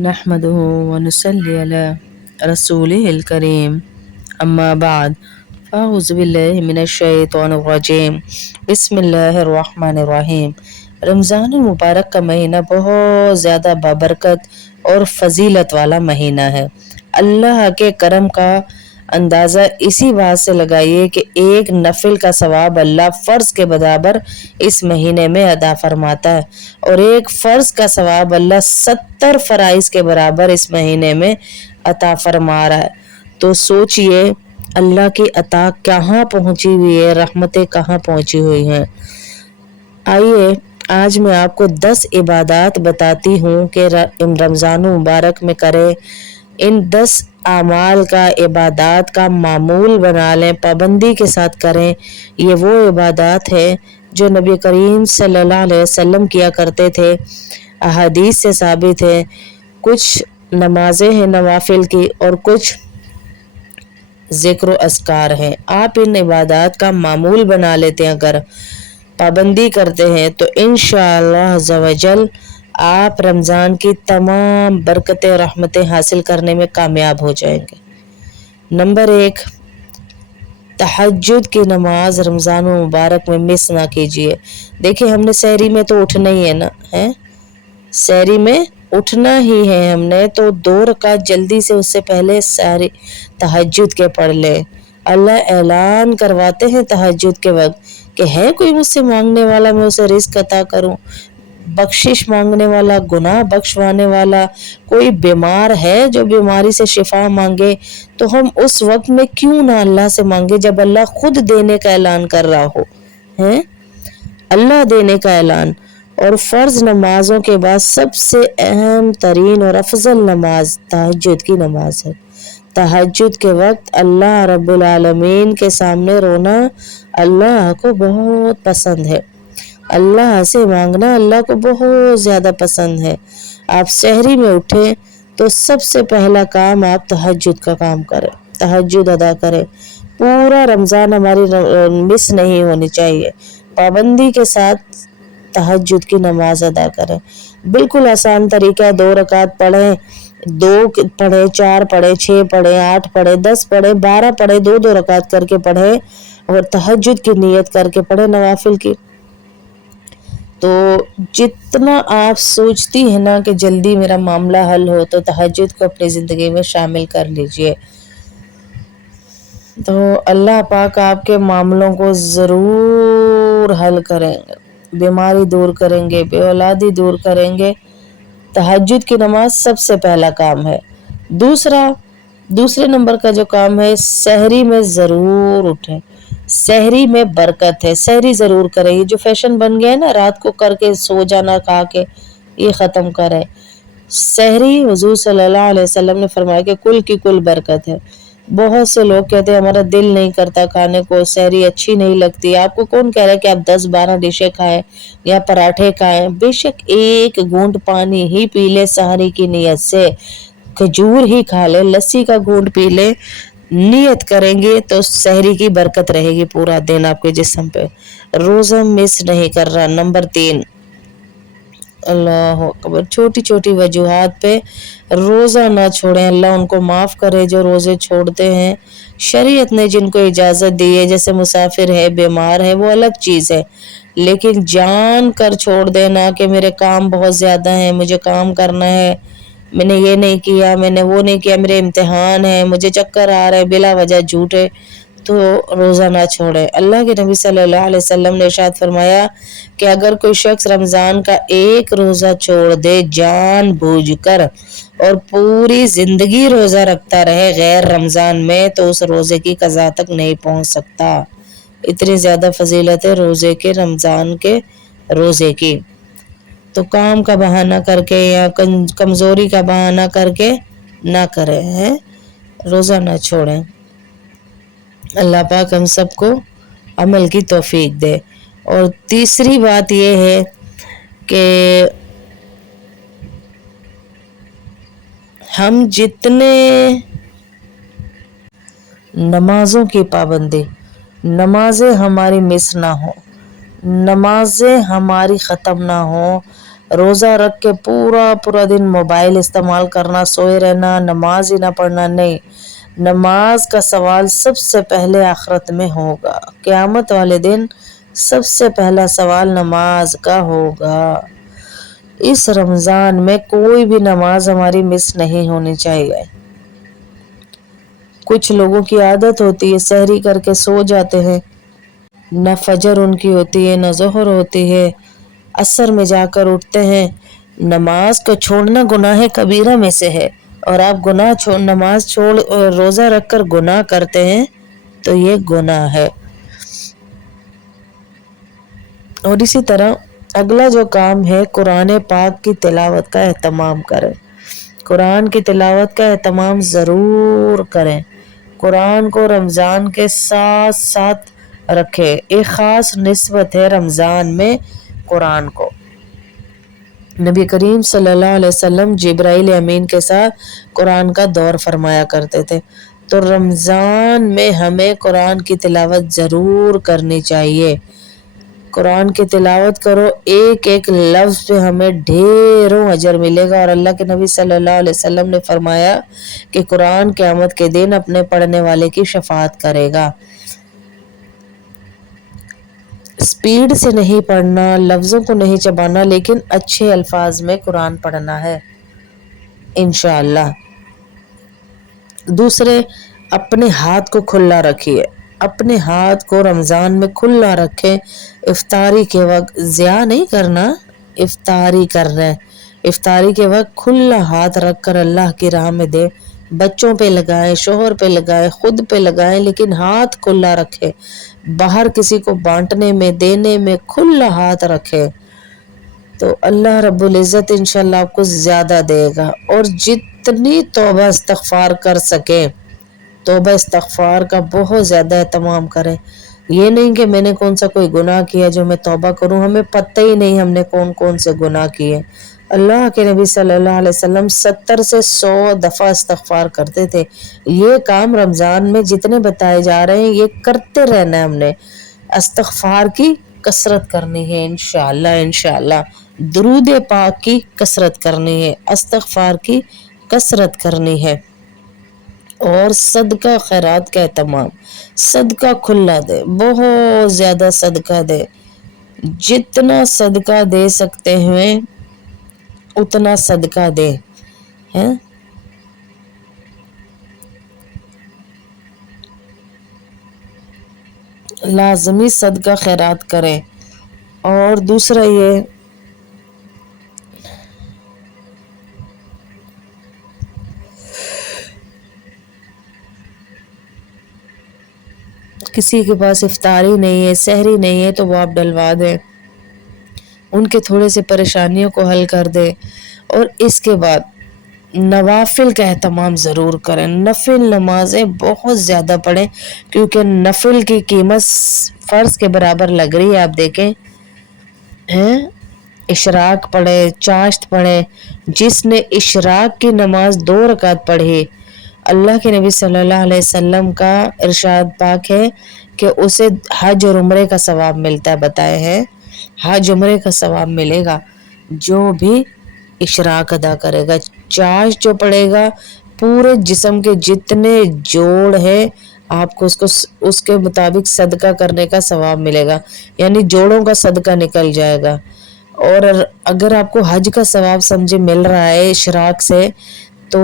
نحمده ونصلي على رسوله الكريم أما بعد فأعوذ بالله من الشیطان الرجیم بسم اللہ الرحمن الرحیم۔ رمضان المبارک کا مہینہ بہت زیادہ بابرکت اور فضیلت والا مہینہ ہے۔ اللہ کے کرم کا اندازہ اسی بات سے لگائیے کہ ایک نفل کا ثواب اللہ فرض کے برابر اس مہینے میں ادا فرماتا ہے اور ایک فرض کا ثواب اللہ 70 فرائض کے برابر اس مہینے میں عطا فرما رہا ہے۔ تو سوچئے اللہ کی عطا کہاں پہنچی ہوئی ہے، رحمتیں کہاں پہنچی ہوئی ہیں۔ آئیے آج میں آپ کو 10 عبادات بتاتی ہوں کہ رمضان مبارک میں کریں۔ ان 10 اعمال کا، عبادات کا معمول بنا لیں، پابندی کے ساتھ کریں۔ یہ وہ عبادات ہے جو نبی کریم صلی اللہ علیہ وسلم کیا کرتے تھے، احادیث سے ثابت ہے۔ کچھ نمازیں ہیں نوافل کی اور کچھ ذکر و اذکار ہیں۔ آپ ان عبادات کا معمول بنا لیتے ہیں، اگر پابندی کرتے ہیں تو انشاءاللہ عز و جل آپ رمضان کی تمام برکتیں رحمتیں حاصل کرنے میں کامیاب ہو جائیں گے۔ نمبر 1، تہجد کی نماز رمضان مبارک میں مس نہ کیجیے۔ دیکھیں ہم نے سحری میں تو اٹھنا ہی ہے نا، سحری میں اٹھنا ہی ہے ہم نے، تو 2 رکعت جلدی سے اس سے پہلے سارے تہجد کے پڑھ لیں۔ اللہ اعلان کرواتے ہیں تہجد کے وقت کہ ہے کوئی مجھ سے مانگنے والا، میں اسے رزق عطا کروں، بخشش مانگنے والا، گناہ بخشوانے والا، کوئی بیمار ہے جو بیماری سے شفا مانگے، تو ہم اس وقت میں کیوں نہ اللہ سے مانگے جب اللہ خود دینے کا اعلان کر رہا ہو، اللہ دینے کا اعلان۔ اور فرض نمازوں کے بعد سب سے اہم ترین اور افضل نماز تہجد کی نماز ہے۔ تہجد کے وقت اللہ رب العالمین کے سامنے رونا اللہ کو بہت پسند ہے، اللہ سے مانگنا اللہ کو بہت زیادہ پسند ہے۔ آپ سحری میں اٹھیں تو سب سے پہلا کام آپ تہجد کا کام کریں، تہجد ادا کریں۔ پورا رمضان ہماری مس نہیں ہونی چاہیے، پابندی کے ساتھ تہجد کی نماز ادا کریں۔ بالکل آسان طریقہ ہے، 2 رکعت پڑھیں، 2 پڑھیں، 4 پڑھیں، 6 پڑھیں، 8 پڑھیں، 10 پڑھیں، 12 پڑھیں، 2 رکعت کر کے پڑھیں اور تہجد کی نیت کر کے پڑھیں نوافل کی۔ تو جتنا آپ سوچتی ہیں نا کہ جلدی میرا معاملہ حل ہو، تو تہجد کو اپنی زندگی میں شامل کر لیجئے، تو اللہ پاک آپ کے معاملوں کو ضرور حل کریں گے، بیماری دور کریں گے، بے اولادی دور کریں گے۔ تہجد کی نماز سب سے پہلا کام ہے۔ دوسرے نمبر کا جو کام ہے، سحری میں ضرور اٹھیں، سحری میں برکت ہے، سحری ضرور کریں۔ یہ جو فیشن بن گیا ہے نا رات کو کر کے سو جانا کھا کے، یہ ختم کریں۔ سحری حضور صلی اللہ علیہ وسلم نے فرمایا کہ کل کی کل برکت ہے۔ بہت سے لوگ کہتے ہیں ہمارا دل نہیں کرتا کھانے کو، سحری اچھی نہیں لگتی۔ آپ کو کون کہہ رہا ہے کہ آپ 10-12 ڈشیں کھائیں یا پراٹھے کھائیں؟ بے شک ایک گھونٹ پانی ہی پی لے سحری کی نیت سے، کھجور ہی کھا لے، لسی کا گھونٹ پی لے، نیت کریں گے تو سحری کی برکت رہے گی پورا دن آپ کے جسم پہ۔ روزہ مس نہیں کر رہا۔ نمبر 3، اللہ اکبر، چھوٹی چھوٹی وجوہات پہ روزہ نہ چھوڑیں، اللہ ان کو معاف کرے جو روزے چھوڑتے ہیں۔ شریعت نے جن کو اجازت دی ہے، جیسے مسافر ہے، بیمار ہے، وہ الگ چیز ہے، لیکن جان کر چھوڑ دینا کہ میرے کام بہت زیادہ ہیں، مجھے کام کرنا ہے، میں نے یہ نہیں کیا، میں نے وہ نہیں کیا، میرے امتحان ہے، مجھے چکر آ رہے، بلا وجہ جھوٹے، تو روزہ نہ چھوڑے۔ اللہ کے نبی صلی اللہ علیہ وسلم نے ارشاد فرمایا کہ اگر کوئی شخص رمضان کا 1 روزہ چھوڑ دے جان بوجھ کر اور پوری زندگی روزہ رکھتا رہے غیر رمضان میں، تو اس روزے کی قضا تک نہیں پہنچ سکتا۔ اتنی زیادہ فضیلت ہے روزے کے، رمضان کے روزے کی۔ تو کام کا بہانہ کر کے یا کمزوری کا بہانہ کر کے نہ کریں، روزہ نہ چھوڑیں۔ اللہ پاک ہم سب کو عمل کی توفیق دے۔ اور تیسری بات یہ ہے کہ ہم جتنے نمازوں کی پابندی، نمازیں ہماری مس نہ ہو، نمازیں ہماری ختم نہ ہو، روزہ رکھ کے پورا پورا دن موبائل استعمال کرنا، سوئے رہنا، نماز ہی نہ پڑھنا، نہیں، نماز کا سوال سب سے پہلے آخرت میں ہوگا، قیامت والے دن سب سے پہلا سوال نماز کا ہوگا۔ اس رمضان میں کوئی بھی نماز ہماری مس نہیں ہونی چاہیے۔ کچھ لوگوں کی عادت ہوتی ہے سحری کر کے سو جاتے ہیں، نہ فجر ان کی ہوتی ہے نہ ظہر ہوتی ہے، عصر میں جا کر اٹھتے ہیں۔ نماز کو چھوڑنا گناہ کبیرہ میں سے ہے، اور آپ نماز چھوڑ روزہ رکھ کر گناہ کرتے ہیں تو یہ گناہ ہے۔ اور اسی طرح اگلا جو کام ہے، قرآن پاک کی تلاوت کا اہتمام کریں۔ قرآن کی تلاوت کا اہتمام ضرور کریں۔ قرآن کو رمضان کے ساتھ ساتھ رکھے، ایک خاص نسبت ہے رمضان میں قرآن کو۔ نبی کریم صلی اللہ علیہ وسلم جبرائیل امین کے ساتھ قرآن کا دور فرمایا کرتے تھے، تو رمضان میں ہمیں قرآن کی تلاوت ضرور کرنی چاہیے۔ قرآن کی تلاوت کرو، ایک ایک لفظ پہ ہمیں ڈھیروں اجر ملے گا، اور اللہ کے نبی صلی اللہ علیہ وسلم نے فرمایا کہ قرآن قیامت کے دن اپنے پڑھنے والے کی شفاعت کرے گا۔ سپیڈ سے نہیں پڑھنا، لفظوں کو نہیں چبانا، لیکن اچھے الفاظ میں قرآن پڑھنا ہے انشاءاللہ۔ دوسرے، اپنے ہاتھ کو کھلا رکھیے، اپنے ہاتھ کو رمضان میں کھلا رکھیں۔ افطاری کے وقت ضیاع نہیں کرنا، افطاری کر رہے، افطاری کے وقت کھلا ہاتھ رکھ کر اللہ کی راہ میں دے، بچوں پہ لگائیں، شوہر پہ لگائیں، خود پہ لگائیں، لیکن ہاتھ کھلا رکھے، باہر کسی کو بانٹنے میں دینے میں کھلا ہاتھ رکھے تو اللہ رب العزت انشاءاللہ آپ کو زیادہ دے گا۔ اور جتنی توبہ استغفار کر سکیں، توبہ استغفار کا بہت زیادہ اہتمام کریں۔ یہ نہیں کہ میں نے کون سا کوئی گناہ کیا جو میں توبہ کروں، ہمیں پتہ ہی نہیں ہم نے کون کون سے گناہ کیے۔ اللہ کے نبی صلی اللہ علیہ وسلم 70 سے 100 دفعہ استغفار کرتے تھے۔ یہ کام رمضان میں جتنے بتائے جا رہے ہیں یہ کرتے رہنا ہے ہم نے۔ استغفار کی کثرت کرنی ہے انشاءاللہ، درود پاک کی کثرت کرنی ہے، استغفار کی کثرت کرنی ہے، اور صدقہ خیرات کا اہتمام، صدقہ کھلا دے، بہت زیادہ صدقہ دے، جتنا صدقہ دے سکتے ہیں اتنا صدقہ دے، لازمی صدقہ خیرات کریں۔ اور دوسرا یہ کسی کے پاس افطاری نہیں ہے، سحری نہیں ہے تو وہ آپ ڈلوا دیں، ان کے تھوڑے سے پریشانیوں کو حل کر دیں۔ اور اس کے بعد نوافل کا اہتمام ضرور کریں، نفل نمازیں بہت زیادہ پڑھیں، کیونکہ نفل کی قیمت فرض کے برابر لگ رہی ہے۔ آپ دیکھیں اشراق پڑھے، چاشت پڑھے، جس نے اشراق کی نماز 2 رکعت پڑھی، اللہ کے نبی صلی اللہ علیہ وسلم کا ارشاد پاک ہے کہ اسے حج اور عمرے کا ثواب ملتا ہے، بتائے ہیں حج عمرے کا ثواب ملے گا جو بھی اشراق ادا کرے گا۔ چاشت جو پڑے گا، پورے جسم کے جتنے جوڑ ہے آپ کو اس کے مطابق صدقہ کرنے کا ثواب ملے گا، یعنی جوڑوں کا صدقہ نکل جائے گا۔ اور اگر آپ کو حج کا ثواب سمجھے مل رہا ہے اشراق سے، تو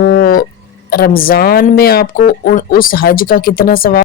رمضان میں آپ کو اس حج کا کتنا ثواب